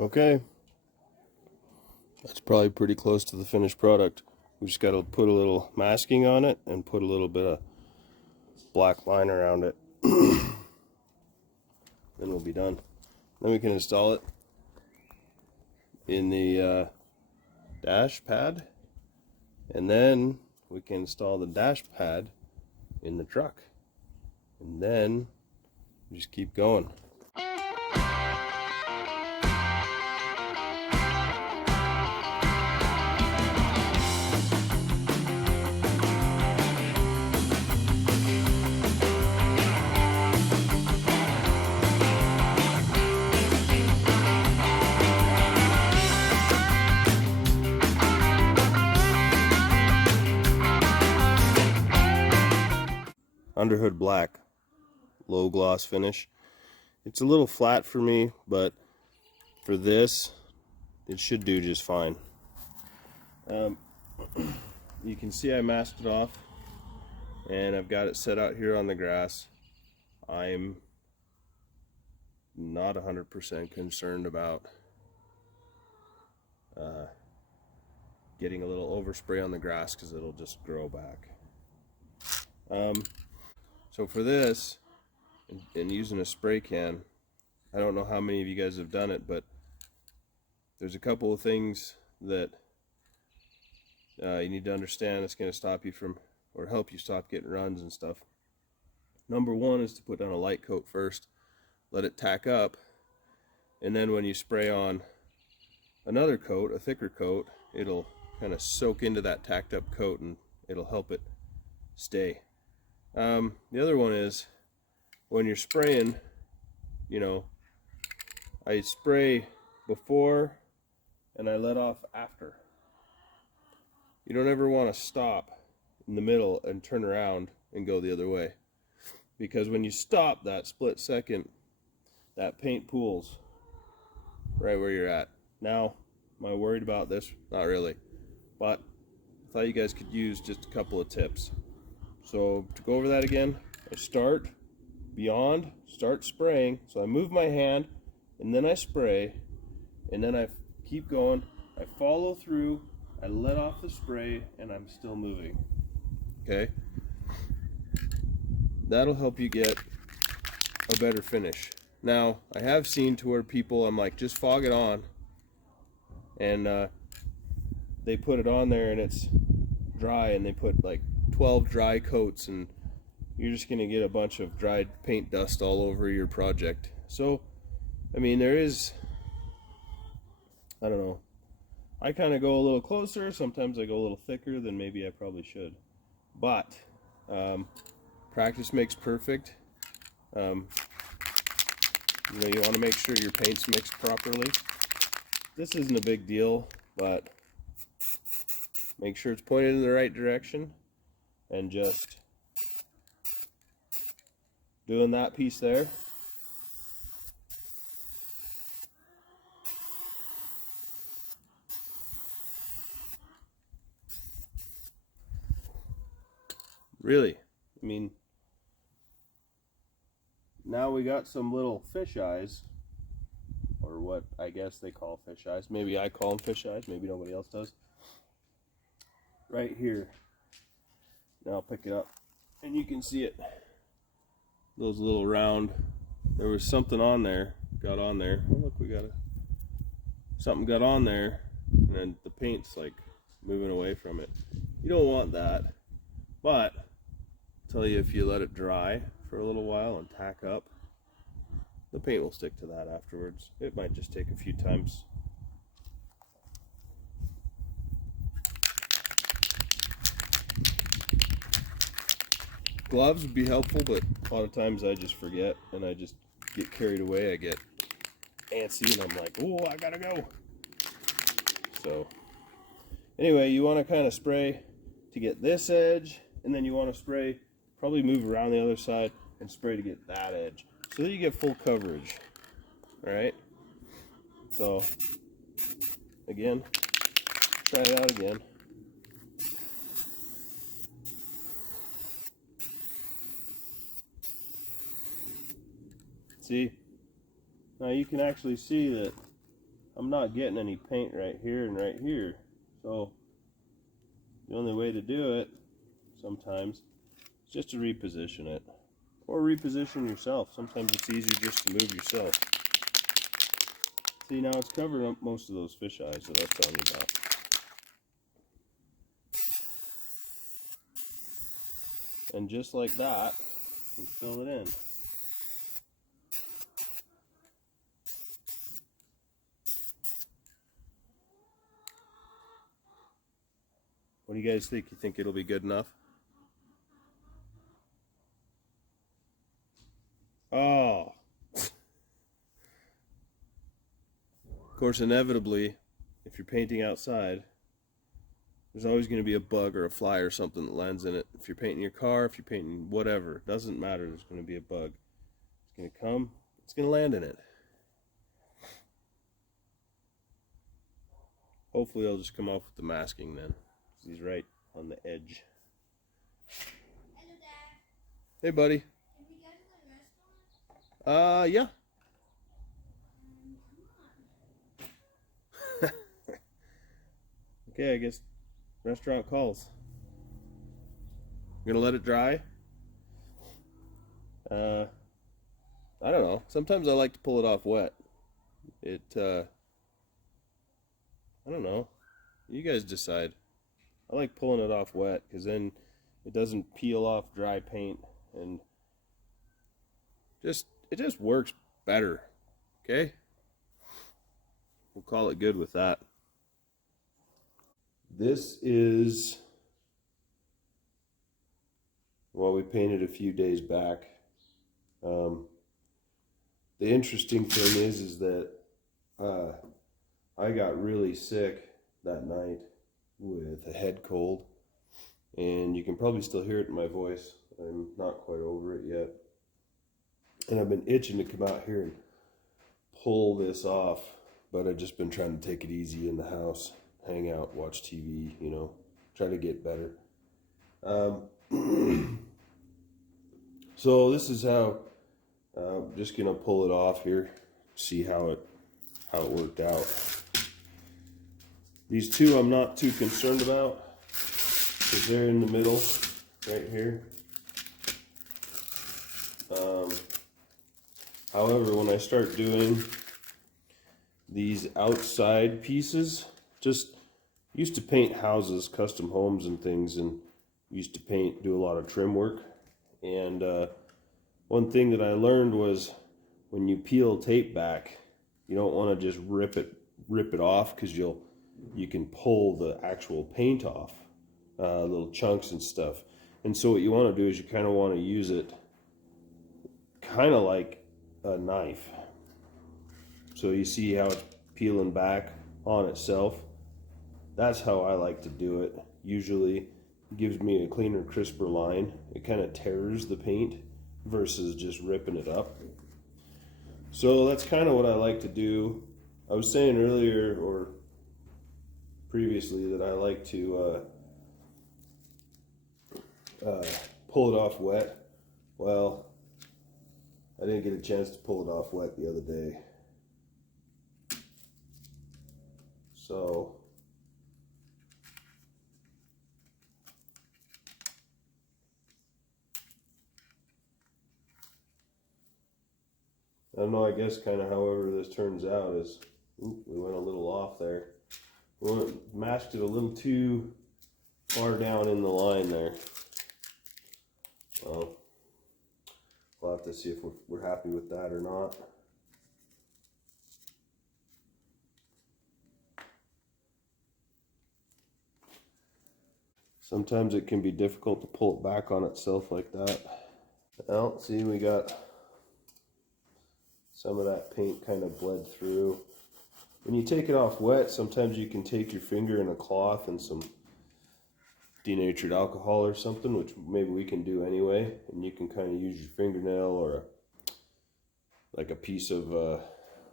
Okay, that's probably pretty close to the finished product. We just got to put a little masking on it and put a little bit of black line around it. Then we'll be done. Then we can install it in the dash pad, and then we can install the dash pad in the truck, and then we just keep going. Underhood black, low gloss finish. It's a little flat for me, but for this it should do just fine. You can see I masked it off and I've got it set out here on the grass. I'm not 100% concerned about getting a little overspray on the grass because it'll just grow back. So for this, and using a spray can, I don't know how many of you guys have done it, but there's a couple of things that you need to understand that's going to stop you from, or help you stop getting runs and stuff. Number one is to put down a light coat first, let it tack up, and then when you spray on another coat, a thicker coat, it'll kind of soak into that tacked up coat and it'll help it stay. The other one is when you're spraying, you know, I spray before and I let off after. You don't ever want to stop in the middle and turn around and go the other way, because when you stop that split second, that paint pools right where you're at. Now, am I worried about this? Not really, but I thought you guys could use just a couple of tips. So to go over that again, I start beyond, start spraying. So I move my hand and then I spray, and then I keep going. I follow through, I let off the spray, and I'm still moving. Okay? That'll help you get a better finish. Now, I have seen to where people, I'm like, just fog it on, and they put it on there and it's dry, and they put like 12 dry coats, and you're just going to get a bunch of dried paint dust all over your project. So, I mean, there is, I don't know, I kind of go a little closer, sometimes I go a little thicker than maybe I probably should, but practice makes perfect. You know, you want to make sure your paint's mixed properly. This isn't a big deal, but make sure it's pointed in the right direction, and just doing that piece there. Really, I mean, now we got some little fish eyes, or what I guess they call fish eyes. Maybe I call them fish eyes, maybe nobody else does. Right here. Now I'll pick it up and you can see it. Those little round, there was something on there, got on there. Oh look, we got something got on there, and then the paint's like moving away from it. You don't want that, but I'll tell you, if you let it dry for a little while and tack up, the paint will stick to that afterwards. It might just take a few times. Gloves would be helpful, but a lot of times I just forget and I just get carried away. I get antsy and I'm like, oh, I gotta go. So anyway, you want to kind of spray to get this edge, and then you want to spray, probably move around the other side and spray to get that edge, so that you get full coverage. All right, so again, try it out again. See, now you can actually see that I'm not getting any paint right here and right here. So the only way to do it sometimes is just to reposition it. Or reposition yourself. Sometimes it's easier just to move yourself. See, now it's covering up most of those fish eyes that I was telling you about. And just like that, we fill it in. What do you guys think? You think it'll be good enough? Oh. Of course, inevitably, if you're painting outside, there's always going to be a bug or a fly or something that lands in it. If you're painting your car, if you're painting whatever, it doesn't matter, there's going to be a bug. It's going to come, it's going to land in it. Hopefully I'll just come off with the masking then. He's right on the edge. Hello, Dad. Hey, buddy. Can we go to the restaurant? Yeah. Come on. Okay, I guess restaurant calls. You're gonna let it dry? I don't know. Sometimes I like to pull it off wet. I don't know. You guys decide. I like pulling it off wet because then it doesn't peel off dry paint and it just works better. Okay? We'll call it good with that. This is what we painted a few days back. The interesting thing is that I got really sick that night with a head cold, and you can probably still hear it in my voice. I'm not quite over it yet, and I've been itching to come out here and pull this off, but I've just been trying to take it easy in the house, hang out, watch TV, you know, try to get better. So this is how I'm just gonna pull it off here, see how it worked out. These two I'm not too concerned about because they're in the middle right here. However, when I start doing these outside pieces, just used to paint houses, custom homes and things, and used to do a lot of trim work. And one thing that I learned was when you peel tape back, you don't want to just rip it off, because you can pull the actual paint off, little chunks and stuff. And so what you want to do is you kind of want to use it kind of like a knife. So you see how it's peeling back on itself. That's how I like to do it. Usually it gives me a cleaner, crisper line. It kind of tears the paint versus just ripping it up. So that's kind of what I like to do. I was saying earlier or previously that I like to pull it off wet. Well, I didn't get a chance to pull it off wet the other day. So I don't know, I guess kind of however this turns out is, we went a little off there. We masked it a little too far down in the line there. Well, we'll have to see if we're happy with that or not. Sometimes it can be difficult to pull it back on itself like that. Well, see, we got some of that paint kind of bled through. When you take it off wet, sometimes you can take your finger in a cloth and some denatured alcohol or something, which maybe we can do anyway, and you can kind of use your fingernail or like a piece of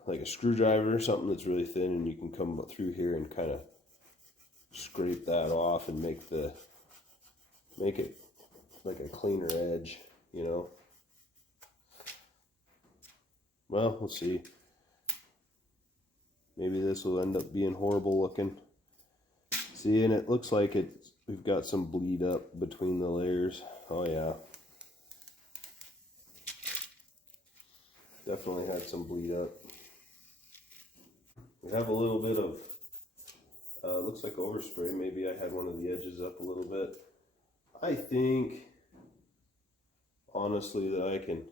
like a screwdriver or something that's really thin, and you can come through here and kind of scrape that off and make it like a cleaner edge, you know. Well, we'll see. Maybe this will end up being horrible looking. See, and it looks like we've got some bleed up between the layers. Oh yeah. Definitely had some bleed up. We have a little bit of, looks like overspray. Maybe I had one of the edges up a little bit. I think, honestly, that I can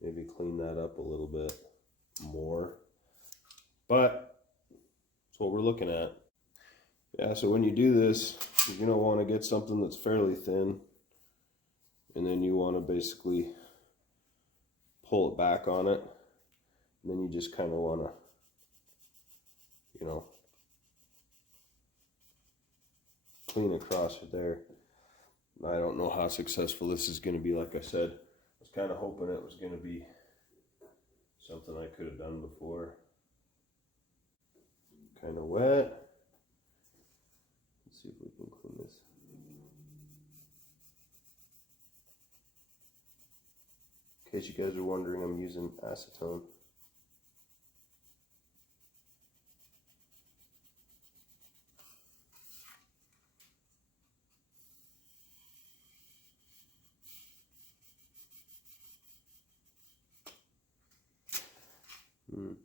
maybe clean that up a little bit more. But that's what we're looking at. Yeah, so when you do this, you're going to want to get something that's fairly thin. And then you want to basically pull it back on it. And then you just kind of want to, you know, clean across it there. I don't know how successful this is going to be. Like I said, I was kind of hoping it was going to be something I could have done before. Kind of wet. Let's see if we can clean this. In case you guys are wondering, I'm using acetone. You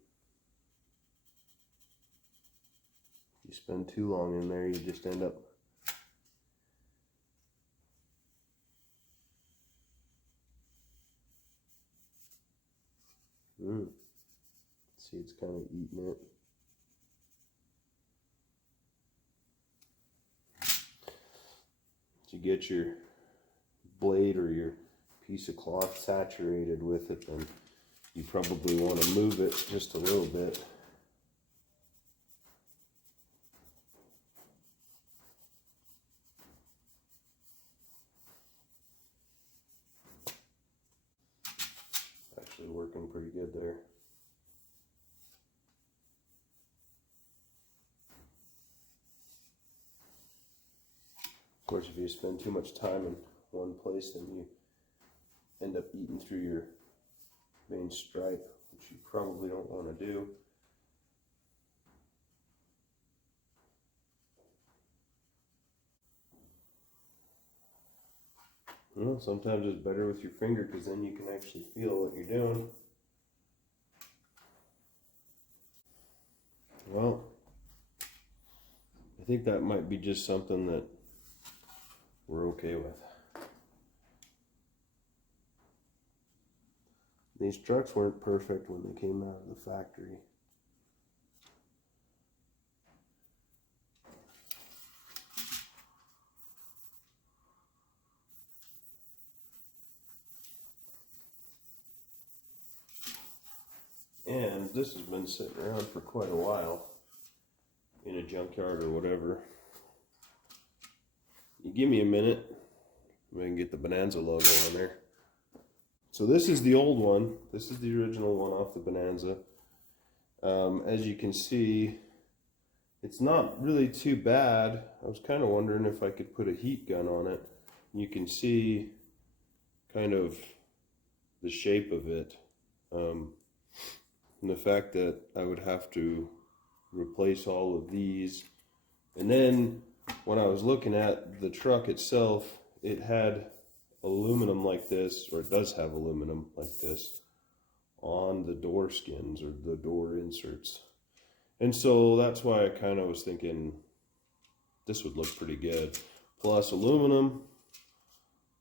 spend too long in there, you just end up see, it's kind of eating it. You get your blade or your piece of cloth saturated with it, then you probably want to move it just a little bit. Actually working pretty good there. Of course, if you spend too much time in one place, then you end up eating through your main stripe, which you probably don't want to do. Well, sometimes it's better with your finger because then you can actually feel what you're doing. Well, I think that might be just something that we're okay with. These trucks weren't perfect when they came out of the factory. And this has been sitting around for quite a while in a junkyard or whatever. You give me a minute, we can get the Bonanza logo on there. So this is the old one. This is the original one off the Bonanza. As you can see, it's not really too bad. I was kind of wondering if I could put a heat gun on it. You can see kind of the shape of it. And the fact that I would have to replace all of these. And then when I was looking at the truck itself, it had aluminum like this, or it does have aluminum like this on the door skins or the door inserts. And so that's why I kind of was thinking this would look pretty good. Plus aluminum,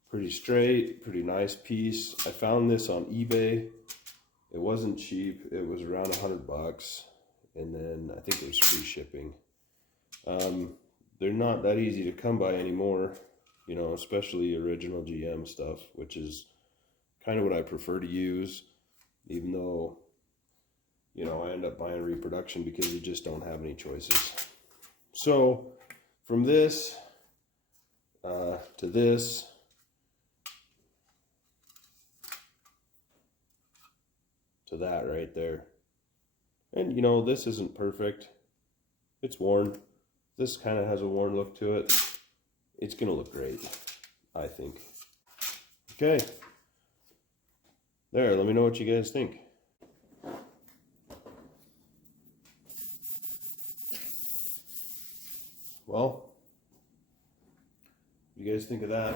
pretty straight, pretty nice piece. I found this on eBay. It wasn't cheap. It was around $100, and then I think there's free shipping. They're not that easy to come by anymore, you know, especially original GM stuff, which is kind of what I prefer to use, even though, you know, I end up buying reproduction because you just don't have any choices. So from this to this, to that right there. And you know, this isn't perfect. It's worn. This kind of has a worn look to it. It's gonna look great, I think. Okay. There, let me know what you guys think. Well, what do you guys think of that?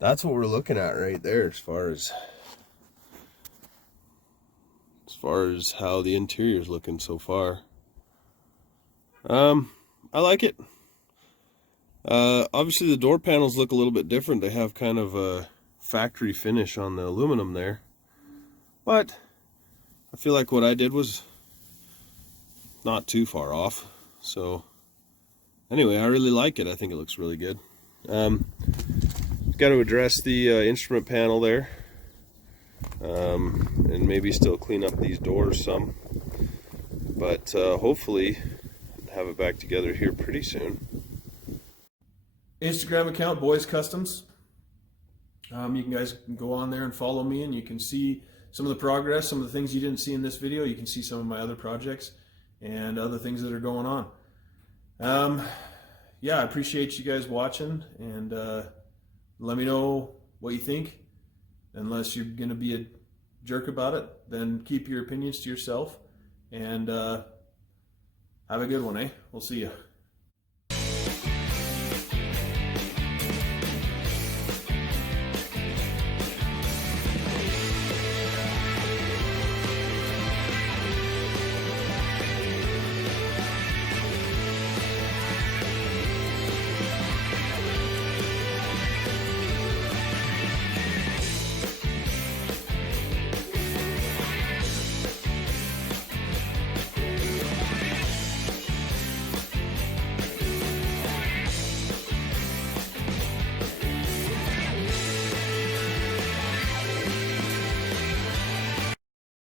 That's what we're looking at right there as far as how the interior is looking so far. I like it. Obviously the door panels look a little bit different. They have kind of a factory finish on the aluminum there. But I feel like what I did was not too far off. So anyway, I really like it. I think it looks really good. Got to address the instrument panel there. And maybe still clean up these doors some. But hopefully have it back together here pretty soon. Instagram account, Boys Customs. You guys can go on there and follow me, and you can see some of the progress, some of the things you didn't see in this video. You can see some of my other projects and other things that are going on. Yeah, I appreciate you guys watching, and let me know what you think. Unless you're going to be a jerk about it, then keep your opinions to yourself, and have a good one, eh? We'll see you.